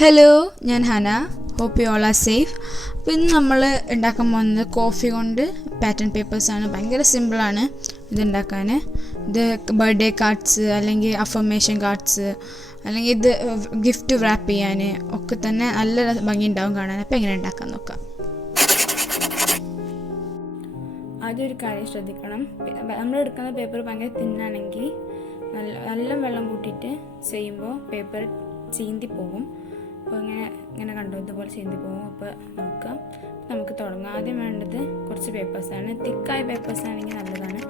Hello, ഞാൻ Hana. Hope you all are safe. ഇന്ന് നമ്മൾ ഉണ്ടാക്കാൻ പോകുന്നത് കോഫി കൊണ്ട് പാറ്റേൺ പേപ്പേഴ്സ് ആണ്. ഭയങ്കര സിമ്പിൾ ആണ് ഇത് ഉണ്ടാക്കാൻ. ഇത് ബർത്ത്ഡേ കാർഡ്സ് അല്ലെങ്കിൽ അഫർമേഷൻ കാർഡ്സ് അല്ലെങ്കിൽ ഇത് ഗിഫ്റ്റ് റാപ്പ് ചെയ്യാൻ ഒക്കെ തന്നെ നല്ല ഭംഗി ഉണ്ടാവും കാണാൻ. അപ്പോൾ എങ്ങനെ ഉണ്ടാക്കാൻ നോക്കാം. ആദ്യം ഒരു കാര്യം ശ്രദ്ധിക്കണം, നമ്മൾ എടുക്കുന്ന പേപ്പർ ഭയങ്കര തിന്നാണെങ്കിൽ നല്ല വെള്ളം കൂട്ടിയിട്ട് ചെയ്യുമ്പോൾ പേപ്പർ ചീന്തി പോകും. അപ്പോൾ ഇങ്ങനെ കണ്ടോ, ഇതുപോലെ ചീന്തി പോകും. അപ്പോൾ നമുക്ക് തുടങ്ങാം. ആദ്യം വേണ്ടത് കുറച്ച് പേപ്പേഴ്സാണ്. തിക്കായ പേപ്പേഴ്സ് ആണെങ്കിൽ നല്ലതാണ്.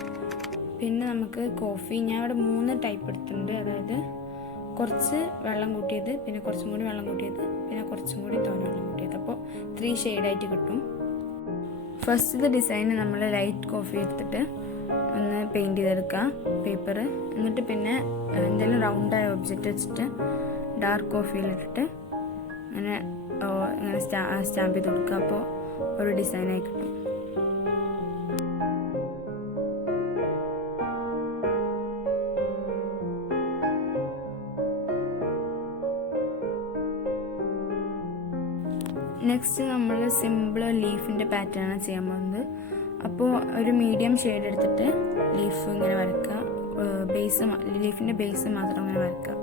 പിന്നെ നമുക്ക് കോഫി, ഞാൻ ഇവിടെ 3 ടൈപ്പ് എടുത്തിട്ടുണ്ട്. അതായത് കുറച്ച് വെള്ളം കൂട്ടിയത്, പിന്നെ കുറച്ചും കൂടി വെള്ളം കൂട്ടിയത്, പിന്നെ കുറച്ചും കൂടി തോനെ വെള്ളം കൂട്ടിയത്. അപ്പോൾ 3 ഷെയ്ഡായിട്ട് കിട്ടും. ഫസ്റ്റ് ഡിസൈൻ നമ്മൾ ലൈറ്റ് കോഫി എടുത്തിട്ട് ഒന്ന് പെയിൻറ്റ് ചെയ്തെടുക്കുക പേപ്പർ. എന്നിട്ട് പിന്നെ എന്തെങ്കിലും റൗണ്ടായ ഒബ്ജക്റ്റ് വെച്ചിട്ട് ഡാർക്ക് കോഫിയിലിട്ടിട്ട് ഇങ്ങനെ സ്റ്റാമ്പ് ചെയ്ത് കൊടുക്കുക. അപ്പോൾ ഒരു ഡിസൈനായി കിട്ടും. നെക്സ്റ്റ് നമ്മൾ സിമ്പിൾ ലീഫിൻ്റെ പാറ്റേൺ ആണ് ചെയ്യാൻ പോകുന്നത്. അപ്പോൾ ഒരു മീഡിയം ഷെയ്ഡ് എടുത്തിട്ട് ലീഫ് ഇങ്ങനെ വരയ്ക്കുക. ലീഫിൻ്റെ ബേസ് മാത്രം ഇങ്ങനെ വരയ്ക്കുക.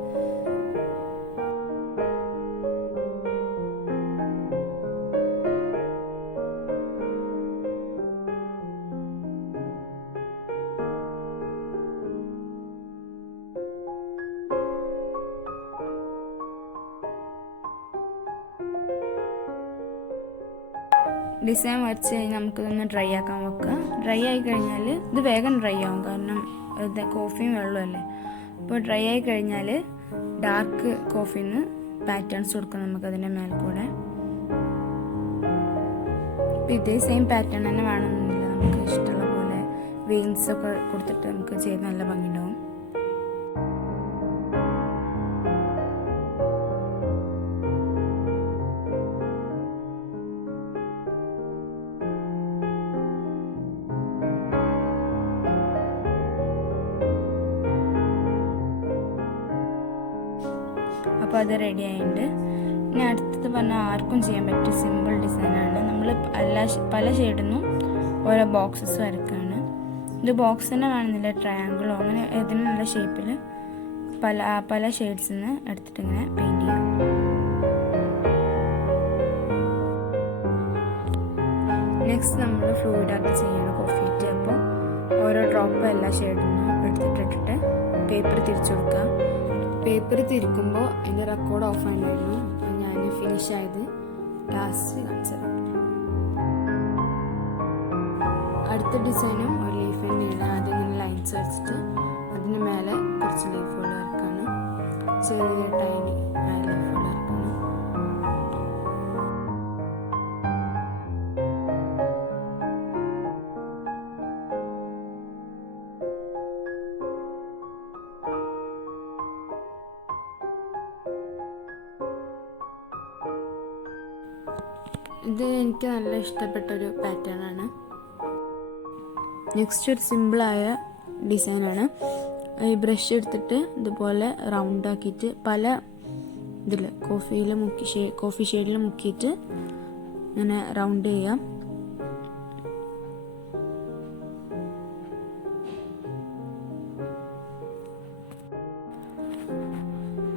ഡിസൈൻ വരച്ച് കഴിഞ്ഞാൽ നമുക്കിതൊന്ന് ഡ്രൈ ആക്കാൻ വെക്കുക. ഡ്രൈ ആയി കഴിഞ്ഞാൽ ഇത് വേഗം ഡ്രൈ ആവും, കാരണം ഇത് കോഫിയും വെള്ളമല്ലേ. അപ്പോൾ ഡ്രൈ ആയി കഴിഞ്ഞാൽ ഡാർക്ക് കോഫിന്ന് പാറ്റേൺസ് കൊടുക്കാം നമുക്കതിൻ്റെ മേലെ കൂടെ. ഇപ്പം ഇതേ സെയിം പാറ്റേൺ തന്നെ വേണമെന്നില്ല, നമുക്ക് ഇഷ്ടമുള്ള പോലെ വെയിൻസൊക്കെ കൊടുത്തിട്ട് നമുക്ക് ചെയ്ത് നല്ല ഭംഗിയുണ്ടാവും. അപ്പോൾ അത് റെഡി ആയിട്ടുണ്ട്. ഇനി അടുത്തത് പറഞ്ഞാൽ ആർക്കും ചെയ്യാൻ പറ്റിയ സിമ്പിൾ ഡിസൈനാണ്. നമ്മൾ പല ഷെയ്ഡിന്നും ഓരോ ബോക്സസ് വരയ്ക്കുകയാണ്. ഇത് ബോക്സ് തന്നെ കാണുന്നില്ല, ട്രയാങ്കിളോ അങ്ങനെ ഏതെങ്കിലും ഷേപ്പിൽ പല ഷെയ്ഡ്സിൽ നിന്ന് എടുത്തിട്ട് ഇങ്ങനെ പെയിൻറ്റ് ചെയ്യാം. നെക്സ്റ്റ് നമ്മൾ ഫ്ലൂയിഡ് ആർട്ട് ചെയ്യണം കോഫിയിട്ട്. അപ്പോൾ ഓരോ ഡ്രോപ്പ് എല്ലാ ഷെയ്ഡിൽ നിന്നും എടുത്തിട്ടിട്ട് പേപ്പർ തിരിച്ചു കൊടുക്കുക. പേപ്പർ തിരിക്കുമ്പോൾ എൻ്റെ റെക്കോർഡ് ഓഫ് ആയിട്ടുണ്ടായിരുന്നു. അപ്പോൾ ഞാൻ ഫിനിഷ് ആയത് ലാസ്റ്റ് കാണിച്ചു തരാം. അടുത്ത ഡിസൈനും ഒരു ലീഫ് തന്നെയാണ്. ആദ്യം ഇങ്ങനെ ലൈൻസ് വെച്ചിട്ട് അതിന് മേലെ കുറച്ച് ലീഫുകൾ വരക്കാണ്. ചെറിയ ടൈനി ലീഫുകൾ വരക്കാണ്. ഇത് എനിക്ക് നല്ല ഇഷ്ടപ്പെട്ടൊരു പാറ്റേൺ ആണ്. നെക്സ്റ്റ് ഒരു സിമ്പിളായ ഡിസൈനാണ്. ഈ ബ്രഷ് എടുത്തിട്ട് ഇതുപോലെ റൗണ്ട് ആക്കിയിട്ട് പല ഇതിൽ കോഫി ഷെയ്ഡിൽ മുക്കിയിട്ട് ഇങ്ങനെ റൗണ്ട് ചെയ്യാം.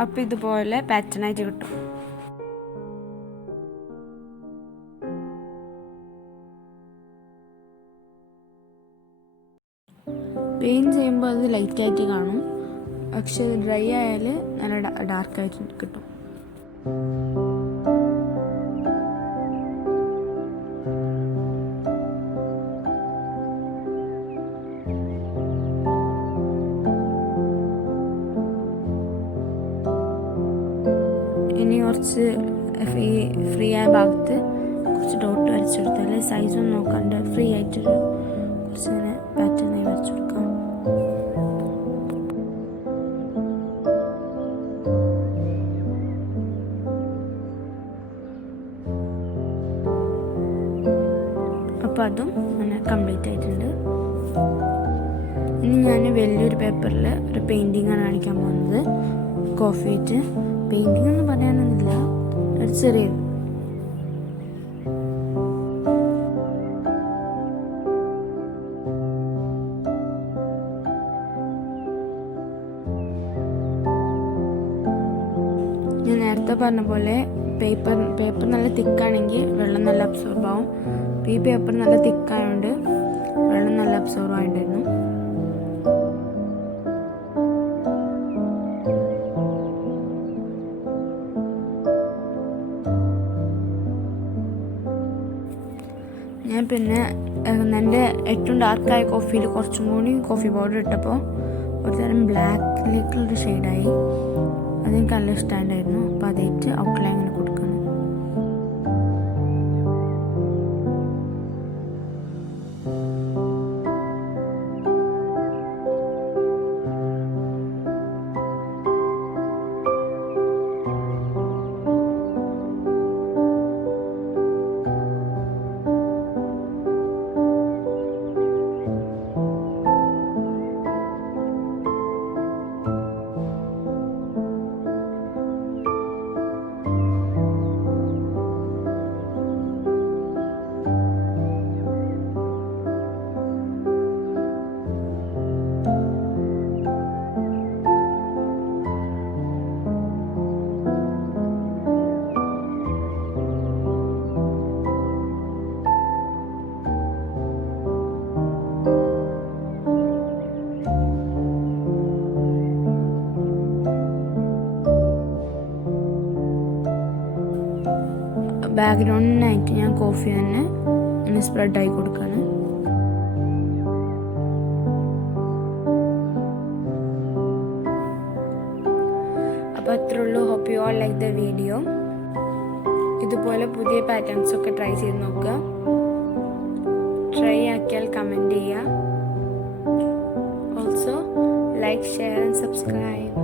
അപ്പം ഇതുപോലെ പാറ്റേൺ ആയിട്ട് കിട്ടും. പെയിൻറ്റ് ചെയ്യുമ്പോൾ അത് ലൈറ്റായിട്ട് കാണും, പക്ഷെ അത് ഡ്രൈ ആയാൽ നല്ല ഡാർക്കായിട്ട് കിട്ടും. ഇനി കുറച്ച് ഫ്രീ ആയ ഭാഗത്ത് കുറച്ച് ഡോട്ട് വരച്ചു കൊടുത്താൽ സൈസൊന്നും നോക്കാണ്ട് ഫ്രീ ആയിട്ടൊരു കുറച്ച് ഇങ്ങനെ പാറ്റേണായി വരച്ചു കൊടുക്കാം. അപ്പോൾ അതും അങ്ങനെ കംപ്ലീറ്റ് ആയിട്ടുണ്ട്. ഇനി ഞാൻ വലിയൊരു പേപ്പറിൽ ഒരു പെയിൻറ്റിങ്ങാണ് കാണിക്കാൻ പോകുന്നത്. കോഫി ആയിട്ട് പെയിൻറ്റിംഗ് ഒന്നും പറയാനൊന്നുമില്ല, ചെറിയത്. ഞാൻ നേരത്തെ പറഞ്ഞ പോലെ പേപ്പർ നല്ല തിക്കാണെങ്കിൽ വെള്ളം നല്ല അബ്സോർബ് ആവും. ഈ പേപ്പർ നല്ല തിക്കായതുകൊണ്ട് വെള്ളം നല്ല അബ്സോർബ് ആയിട്ടുണ്ടായിരുന്നു. ഞാൻ പിന്നെ എൻ്റെ ഏറ്റവും ഡാർക്കായ കോഫിയിൽ കുറച്ചും കൂടി കോഫി പൗഡർ ഇട്ടപ്പോൾ ഒരു തരം ബ്ലാക്കിലേക്കുള്ളൊരു ഷെയ്ഡായി. അതെനിക്ക് നല്ല ഇഷ്ടമായിട്ടുണ്ടായിരുന്നു. അപ്പോൾ അതേറ്റ് ഔട്ട്ലൈൻ ഇങ്ങനെ കൊടുക്കണം. ബാക്ക്ഗ്രൗണ്ടിനായിട്ട് ഞാൻ കോഫി തന്നെ ഇങ്ങനെ സ്പ്രെഡായി കൊടുക്കുകയാണ്. അപ്പോൾ അത്രേ ഉള്ളൂ. Hope you all like the video. ഇതുപോലെ പുതിയ പാറ്റേൺസ് ഒക്കെ ട്രൈ ചെയ്ത് നോക്കുക. ട്രൈ ആക്കിയാൽ കമൻറ്റ് ചെയ്യുക. Also like, share and subscribe.